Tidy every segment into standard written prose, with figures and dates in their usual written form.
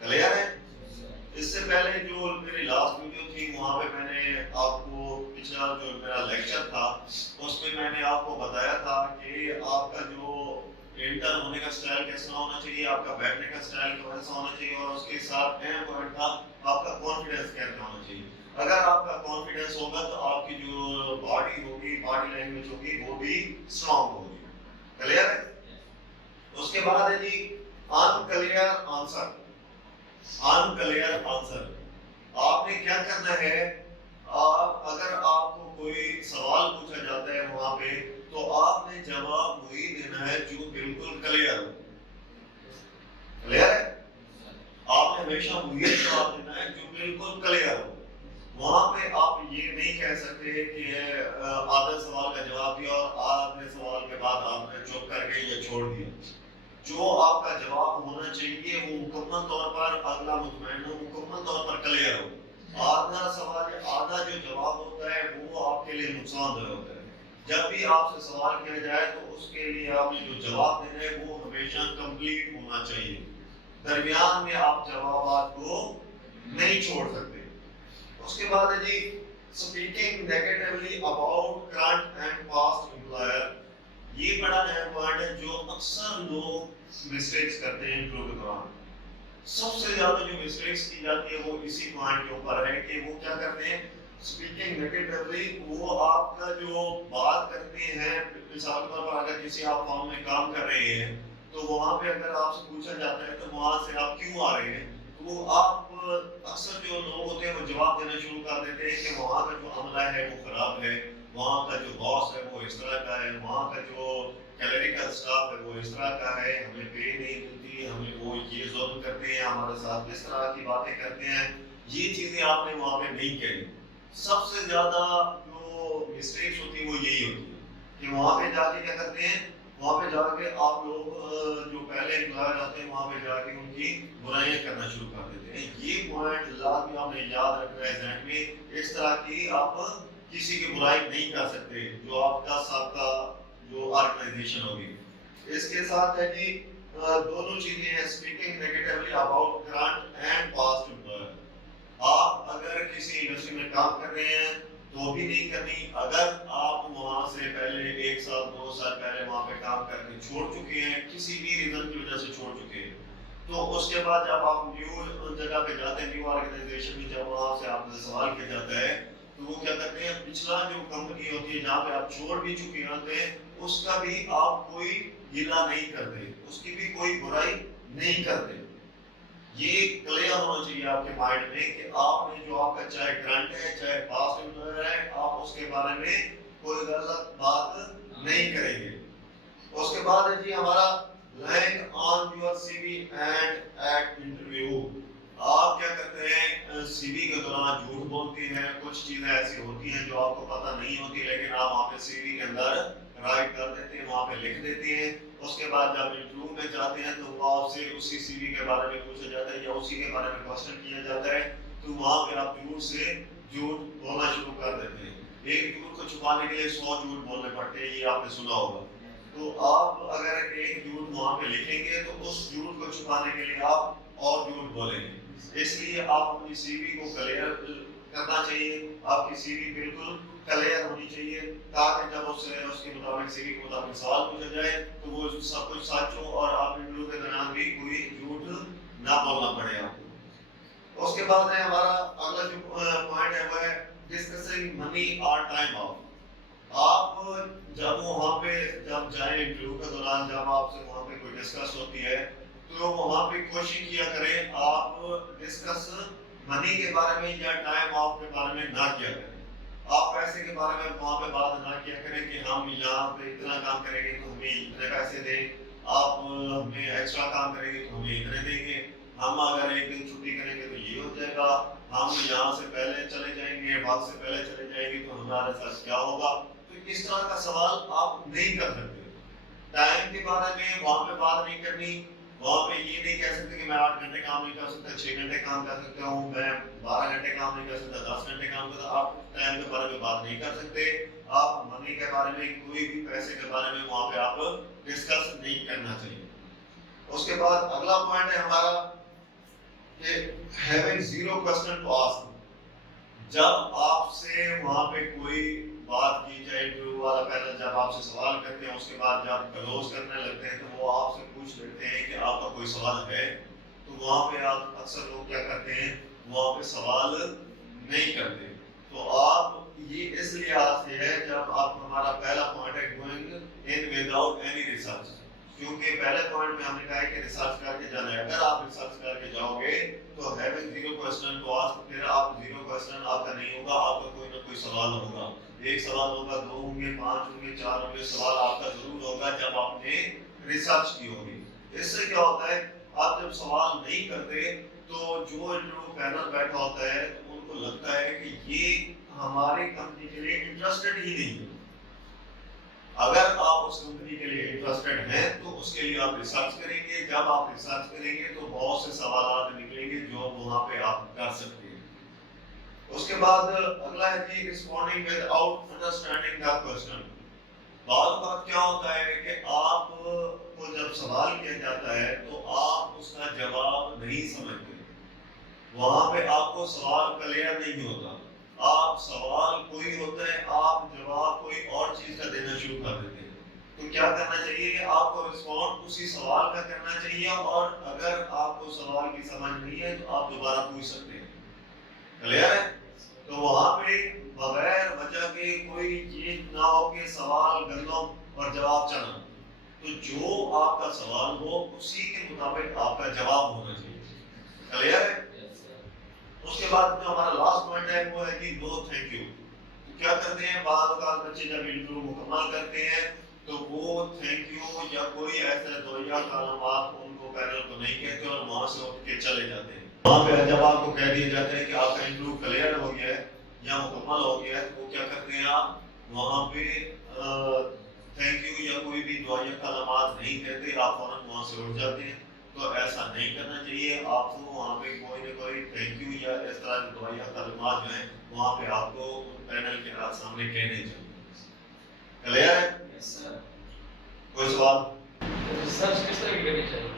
Clear ہے؟ اس سے پہلے جو میری لاسٹ ویڈیو تھی وہاں پہ میں نے آپ کو پچھلا جو میرا لیکچر تھا اس میں میں نے آپ کو بتایا تھا کہ آپ کا جو انٹر ہونے کا سٹائل کیسا ہونا چاہیے، آپ کا بیٹھنے کا سٹائل کیسا ہونا چاہیے، اور اس کے ساتھ اہم پوائنٹ تھا آپ کا کانفیڈنس کیسا ہونا چاہیے. اگر آپ کا کانفیڈنس ہوگا تو آپ کی جو باڈی ہوگی، باڈی لینگویج ہوگی، وہ بھی اسٹرانگ ہوگی. کلیئر ہے؟ اس کے بعد ہے جی انکلیئر آنسر. انکلیئر آنسر آپ نے کیا کرنا ہے، اگر آپ کو کوئی سوال پوچھا جاتا ہے وہاں پہ تو آپ نے جواب وہی دینا ہے جو بالکل کلیئر ہو. کلیئر ہے؟ آپ نے ہمیشہ وہی جواب دینا ہے جو بالکل کلیئر ہو. وہاں پہ آپ یہ نہیں کہہ سکتے کہ آدھا سوال کا جواب دیا اور آدھے سوال کے بعد آپ نے چپ کر کے یہ چھوڑ دیا. جو آپ کا جواب ہونا چاہیے وہ مکمل طور پر اگلا مطمئن ہو، مکمل طور پر کلیئر ہو. آدھا سوال آدھا جو جواب ہوتا ہے وہ آپ کے لیے نقصان دہ ہوتا ہے. جب بھی آپ سے سوال کیا جائے تو اس کے لیے آپ نے جو جواب دینا ہے وہ ہمیشہ کمپلیٹ ہونا چاہیے. درمیان میں آپ جوابات کو نہیں چھوڑ سکتے. اس کے بعد ہے G speaking negatively about current and past employer. یہ بڑا اہم پوائنٹ ہے جو اکثر لوگ مسٹیکس کرتے ہیں انٹرویو کے دوران. سب سے زیادہ جو مسٹیکس کی جاتی ہے وہ اسی پوائنٹ کے اوپر ہے کہ وہ کیا کرتے ہیں، اسپیکنگ نیگیٹیولی. وہ آپ کا جو بات کرتے ہیں، مثال کے طور پر اگر کسی آپ فارم میں کام کر رہے ہیں تو وہاں پہ اگر آپ سے پوچھا جاتا ہے تو وہاں سے آپ کیوں آ رہے ہیں، تو وہ آپ اکثر جو لوگ ہوتے ہیں وہ جواب دینا شروع کر دیتے ہیں کہ وہاں کا جو عملہ ہے وہ خراب ہے، وہاں کا جو باس ہے وہ اس طرح کا ہے، وہاں کا جو کلیریکل سٹاف ہے وہ اس طرح کا ہے، ہمیں پے نہیں ملتی، ہمیں وہ یہ ظلم کرتے ہیں، ہمارے ساتھ اس طرح کی باتیں کرتے ہیں. یہ چیزیں آپ نے وہاں پہ نہیں کہی. سب سے زیادہ جو مسٹیکس ہوتی ہے وہ یہی ہوتی ہے کہ وہاں پہ جا کے کیا کرتے ہیں، وہاں پہ جا کے آپ لوگ جو پہلے امپلائر آتے ہیں وہاں پہ جا کے ان کی برائیاں کرنا شروع کر دیتے ہیں. یہ پوائنٹ لازمی آپ نے یاد رکھنا ہے ذہن میں. اس طرح کی آپ کسی کی برائی نہیں کر سکتے جو آپ کا سابقہ جو آرگنائزیشن ہوگی. اس کے ساتھ ہے جی دونوں چیزیں ہیں، speaking negatively about current and past employer. آپ اگر کسی انڈسٹری میں کام کر رہے ہیں تو بھی نہیں کرنی. اگر آپ وہاں سے پہلے 1 سال 2 سال پہلے وہاں پہ کام کر کے چھوڑ چکے ہیں، کسی بھی ریزن کی وجہ سے چھوڑ چکے ہیں، تو اس کے بعد جب آپ نیو جگہ پہ جاتے ہیں، نیو آرگنائزیشن میں جب وہاں سے آپ سے سوال کیا جاتا ہے تو وہ کیا کرتے ہیں، پچھلا جو کمپنی ہوتی ہے جہاں پہ آپ چھوڑ بھی چکے ہوتے ہیں اس کا بھی آپ کوئی گلہ نہیں کرتے، اس کی بھی کوئی برائی نہیں کرتے. یہ کلیئر ہونا چاہیے آپ کے مائنڈ میں کہ آپ نے جو آپ کا چاہے کرنٹ ہے چاہے پاسٹ امپلائر ہے، آپ اس کے بارے میں کوئی غلط بات نہیں کریں گے. اس کے بعد ہے جی ہمارا lying on your CV and at interview. آپ کیا کرتے ہیں، سی وی کے دوران جھوٹ بولتے ہیں. کچھ چیزیں ایسی ہوتی ہیں جو آپ کو پتہ نہیں ہوتی لیکن آپ وہاں پہ سی وی کے اندر رائٹ کر دیتے ہیں، وہاں پہ لکھ دیتے ہیں. اس کے بعد جب انٹرویو میں جاتے ہیں تو وہ آپ سے اسی سی وی کے بارے میں پوچھا جاتا ہے یا اسی کے بارے میں کوشچن کیا جاتا ہے تو وہاں پہ آپ جھوٹ سے جھوٹ بولنا شروع کر دیتے ہیں. ایک جھوٹ کو چھپانے کے لیے 100 جھوٹ بولنے پڑتے ہیں، یہ آپ نے سنا ہوگا. تو آپ اگر ایک جھوٹ وہاں پہ لکھیں گے تو اس جھوٹ کو چھپانے کے لیے آپ اور جھوٹ بولیں گے. اس لیے آپ اپنی سی وی کو کلیئر کرنا چاہیے. آپ کی سی وی بالکل کلیئر ہونی چاہیے تاکہ جب اس کے مطابق سی وی کے مطابق سوال پوچھا جائے تو وہ سب کچھ سچ ہو اور آپ انٹرویو کے دوران بھی کوئی جھوٹ نہ بولنا پڑے آپ کو. اس کے بعد ہے ہمارا اگلا جو پوائنٹ ہے وہ ہے ڈسکسنگ منی اور ٹائم آف. آپ جب وہاں پہ جب جائیں انٹرویو کے دوران جب آپ سے وہاں پہ کوئی ڈسکس ہوتی ہے تو وہاں پہ کوشش کیا کریں آپ ڈسکس منی کے بارے میں یا ٹائم آف کے بارے میں نہ کیا کریں. آپ پیسے کے بارے میں وہاں پہ بات نہ کیا کریں کہ ہم یہاں پہ اتنا کام کریں گے تو ہمیں اتنے پیسے دیں، آپ ہمیں ایکسٹرا کام کریں گے تو ہمیں اتنے دیں گے، ہم اگر ایک دن چھٹی کریں گے تو یہ ہو جائے گا، ہم یہاں سے پہلے چلے جائیں گے، وقت سے پہلے چلے جائیں گے تو ہمارے ساتھ کیا ہوگا. تو اس طرح کا سوال آپ نہیں کر سکتے. ٹائم کے بارے میں وہاں پہ بات نہیں کرنی. وہاں پہ یہ نہیں کہہ سکتے کہ میں 8 گھنٹے کام نہیں کر سکتا، 6 گھنٹے کام کر سکتا ہوں، میں 12 گھنٹے کام نہیں کر سکتا، 10 گھنٹے کام کرتا. آپ ٹائم کے بارے میں بات نہیں کر سکتے. آپ منی کے بارے میں کوئی بھی پیسے کے بارے میں وہاں پہ آپ ڈسکس نہیں کرنا چاہیے. اس کے بعد اگلا پوائنٹ ہے ہمارا having zero question to ask. جب آپ سے وہاں پہ کوئی بات کی جائے انٹرویو والا پینل جب آپ سے سوال کرتے ہیں اس کے بعد جب کلوز کرنے لگتے ہیں تو وہ آپ سے پوچھ لیتے ہیں کہ آپ کا کوئی سوال ہے، تو وہاں پہ آپ اکثر لوگ کیا کرتے ہیں وہاں پہ سوال نہیں کرتے. تو آپ یہ اس لحاظ سے ہے جب آپ ہمارا پہلا پوائنٹ ہے going in without any research, کیونکہ پہلے پوائنٹ میں ہم نے کہا ہے کہ ریسرچ کر کے جانا ہے. اگر آپ ریسرچ کر کے جاؤ گے تو having zero question to ask, پھر آپ زیرو کوسچن آپ کا نہیں ہوگا، آپ کا کوئی نہ کوئی سوال ہوگا. ایک سوال ہوگا، دو ہوں گے، پانچ ہوں گے، چار ہوں گے، سوال آپ کا ضرور ہوگا جب آپ نے ریسرچ کی ہوگی. اس سے کیا ہوتا ہے آپ جب سوال نہیں کرتے تو جو پینل بیٹھا ہوتا ہے ان کو لگتا ہے کہ یہ ہماری کمپنی کے لیے انٹرسٹڈ ہی نہیں ہے. اگر آپ اس کمپنی کے لیے انٹرسٹڈ ہیں تو اس کے لیے آپ ریسرچ کریں گے. جب آپ ریسرچ کریں گے تو بہت سے سوالات نکلیں گے جو وہاں پہ آپ کر سکتے ہیں. اس کے بعد اگلا ہے کہ responding with out understanding the question. بعض وقت کیا ہوتا ہے کہ آپ کو جب سوال کیا جاتا ہے تو آپ اس کا جواب نہیں سمجھتے، وہاں پہ آپ کو سوال کلیئر نہیں ہوتا. آپ سوال کوئی ہوتا ہے، آپ جواب کوئی اور چیز کا دینا شروع کر دیتے ہیں. تو کیا کرنا چاہیے کہ آپ کو رسپونڈ اسی سوال کا کرنا چاہیے، اور اگر آپ کو سوال کی سمجھ نہیں ہے تو آپ دوبارہ پوچھ سکتے ہیں. کلیئر ہے؟ تو وہاں پہ بغیر وجہ کے کوئی چیز نہ ہو کہ سوال گندم اور جواب چنا. تو جو آپ کا سوال ہو اسی کے مطابق آپ کا جواب ہونا چاہیے. کلیئر ہے؟ اس کے بعد جو ہمارا لاسٹ پوائنٹ ہے وہ ہے کہ نو تھینک یو. کیا کرتے ہیں بعض اوقات بچے جب انٹرویو مکمل کرتے ہیں تو وہ تھینک یو یا کوئی ایسے دویا کلمات ان کو پینل کو نہیں کہتے اور وہاں سے اٹھ کے چلے جاتے ہیں. وہاں پہ جب آپ کو کہہ دیا جاتا ہے کہ آپ کا انٹرویو کلیئر ہو گیا ہے یا مکمل ہو گیا ہے تو وہ کیا کرتے ہیں آپ وہاں پہ تھینک یو یا کوئی بھی دعائیہ کلمات نہیں کہتے، آپ فوراً وہاں سے اٹھ جاتے ہیں. تو ایسا نہیں کرنا چاہیے. آپ کو وہاں پہ کوئی نہ کوئی تھینک یو یا اس طرح کے دعائیہ کلمات جو ہیں وہاں پہ آپ کو پینل کے سامنے کہنے چاہیے. کلیئر ہے؟ یس سر. کوئی سوال؟ ریسرچ کس طرح کی کرنی چاہیے؟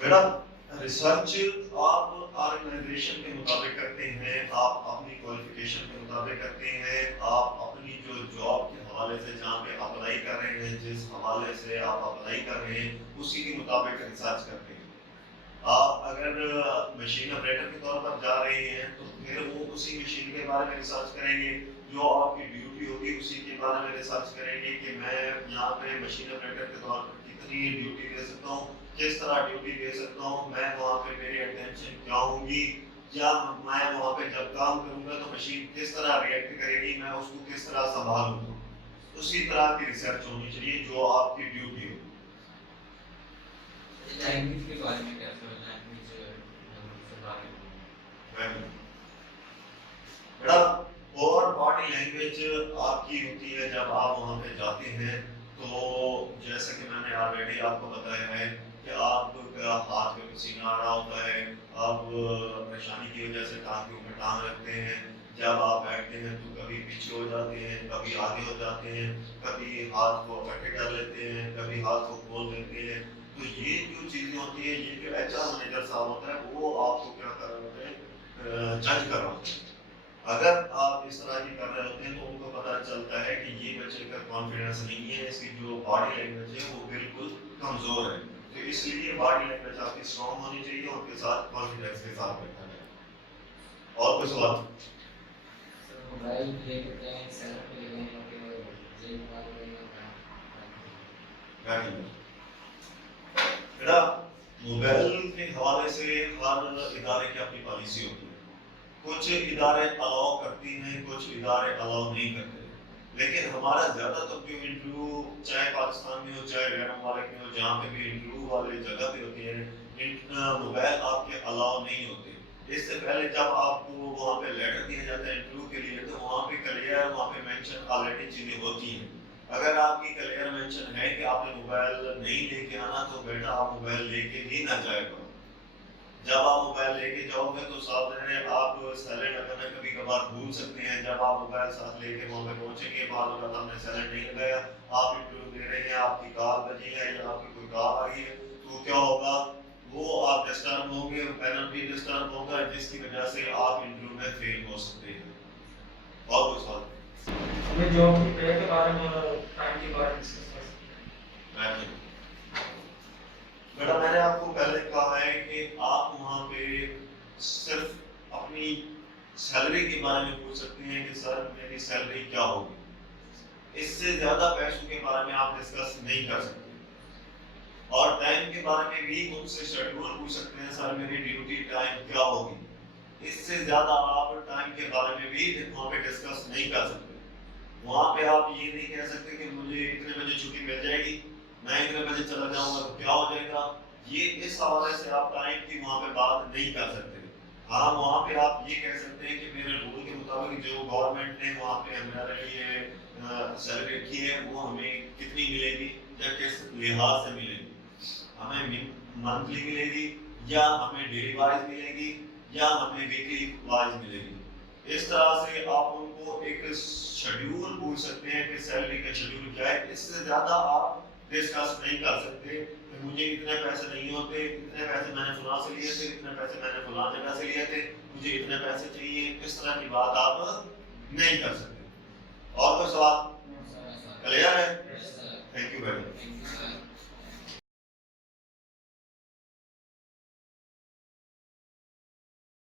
بیٹا ریسرچ آپ آرگنائزیشن کے مطابق کرتے ہیں، آپ اپنی کوالیفیکیشن کے مطابق کرتے ہیں، آپ اپنی جو جاب کے حوالے سے جہاں پہ اپلائی کر رہے ہیں جس حوالے سے آپ اپلائی کر رہے ہیں اسی کے مطابق ریسرچ کرتے ہیں. آپ اگر مشین آپریٹر کے طور پر جا رہے ہیں تو پھر وہ اسی مشین کے بارے میں ریسرچ کریں گے، جو آپ کی ڈیوٹی ہوگی اسی کے بارے میں ریسرچ کریں گے کہ میں یہاں پہ مشین آپریٹر کے طور پر کتنی ڈیوٹی دے سکتا ہوں، کس طرح ڈیوٹی دے سکتا ہوں، میں وہاں پہ میری اٹینشن کیا ہوگی، یا میں وہاں پہ جب کام کروں گا تو مشین کس طرح ریئیکٹ کرے گی، میں اس کو کس طرح سنبھالوں گا. اسی طرح کی ریسرچ ہونی چاہیے جو آپ کی ڈیوٹی ہو. لینگویج کے بارے میں کیا سمجھنا ہے؟ بیٹا اور باڈی لینگویج آپ کی ہوتی ہے جب آپ وہاں پہ جاتے ہیں تو جیسا کہ میں نے آلریڈی آپ کو بتایا ہے کہ آپ کا ہاتھ میں پسینہ آ رہا ہوتا ہے، آپ پریشانی کی وجہ سے ٹانگ کے اوپر ٹانگ رکھتے ہیں، جب آپ بیٹھتے ہیں تو کبھی پیچھے ہو جاتے ہیں، کبھی آگے ہو جاتے ہیں، کبھی ہاتھ کو اکٹھے کر لیتے ہیں، کبھی ہاتھ کو کھول دیتے ہیں. تو یہ جو چیزیں ہوتی ہیں، یہ جو ایچ آر مینیجر صاحب ہوتا ہے وہ آپ کو کیا کر رہے ہوتے ہیں، جج کر رہا ہوتا ہے. اگر آپ اس طرح کی کر رہے ہوتے ہیں تو ان کو پتہ چلتا ہے کہ یہ بچے کا کانفیڈنس نہیں ہے، اس کی جو باڈی لینگویج ہے وہ بالکل کمزور ہے. تو اس لیے باڈی لینگویج آپ کی اسٹرانگ ہونی چاہیے اور کے ساتھ کانفیڈنس کے ساتھ بیٹھنا ہے. اور کوئی سوال؟ موبائل پلے کرتے ہیں، سیلف پلے کرتے ہیں، بیٹا موبائل کے حوالے سے ہر ادارے کی اپنی پالیسی ہوتی ہے. کچھ ادارے الاؤ کرتی ہیں، کچھ ادارے الاؤ نہیں کرتے. لیکن ہمارا زیادہ تر جو انٹرویو چاہے پاکستان میں ہو چاہے غیر ممالک میں ہو، جہاں پہ بھی انٹرویو والے جگہ پہ ہوتے ہیں موبائل آپ کے الاؤ نہیں ہوتے. اس سے پہلے جب آپ کو وہاں پہ لیٹر دیا جاتا ہے انٹرویو کے لیے تو وہاں پہ کلیئر وہاں پہ مینشن آلریڈی چیزیں ہوتی ہیں. اگر آپ کی کلیئر مینشن ہے کہ آپ نے موبائل نہیں لے کے آنا تو بیٹا آپ موبائل لے کے ہی نہ جائے گا. جب آپ موبائل لے کے جاؤ گے تو ساتھ رہے آپ سیلنٹ لگانا کبھی کبھار بھول سکتے ہیں. جب آپ موبائل ساتھ لے کے وہاں پہ پہنچیں گے بعد وقت آپ نے سیلنٹ نہیں لگایا، آپ انٹرویو دے رہے ہیں، آپ کی کال بجی ہے یا آپ کی کوئی کال آ رہی ہے تو کیا ہوگا، وہ آپ ڈسٹرب گے پینلٹی ڈسٹرب ہوگا جس کی وجہ سے آپ انٹرویو میں فیل ہو سکتے ہیں. اور کوئی سوال؟ ہمیں جاب کی پے کے بارے میں اور ٹائم کے بارے میں ڈسکس کر سکتے ہیں. بیٹا میں نے آپ کو پہلے کہا ہے کہ آپ وہاں پہ صرف اپنی سیلری کے بارے میں پوچھ سکتے ہیں کہ سر میری سیلری کیا ہوگی. اس سے زیادہ پیسوں کے بارے میں آپ ڈسکس نہیں کر سکتے. اور ٹائم کے بارے میں بھی ان سے شیڈول پوچھ سکتے ہیں سر میری ڈیوٹی ٹائم کیا ہوگی. اس سے زیادہ آپ ٹائم کے بارے میں بھی وہاں پہ ڈسکس نہیں کر سکتے. وہاں پہ آپ یہ نہیں کہہ سکتے کہ مجھے اتنے بجے چھٹی مل جائے گی میں اتنے بجے چلا جاؤں گا تو کیا ہو جائے گا. یہ اس حوالے سے آپ ٹائم کی وہاں پہ بات نہیں کر سکتے. ہاں وہاں پہ آپ یہ کہہ سکتے ہیں کہ میرے رول کے مطابق جو گورنمنٹ نے وہاں پہ ہمارے لیے سیلری رکھی ہے وہ ہمیں کتنی ملے گی یا کس لحاظ سے ملے گی. ہمیں منتھلی ملے گی یا ہمیں ڈیلی وائز ملے گی یا ہمیں ویکلی وائز ملے گی. اس طرح سے آپ ان کو ایک شیڈول پوچھ سکتے ہیں کہ سیلری کا شیڈول کیا ہے. اس سے زیادہ آپ ڈسکس نہیں کر سکتے کہ مجھے اتنے پیسے نہیں ہوتے, اتنے پیسے میں نے فلاں سے لیے تھے, اتنے پیسے میں نے فلاں جگہ سے لیے تھے, مجھے اتنے پیسے چاہیے. اس طرح کی بات آپ نہیں کر سکتے. اور کوئی سوال؟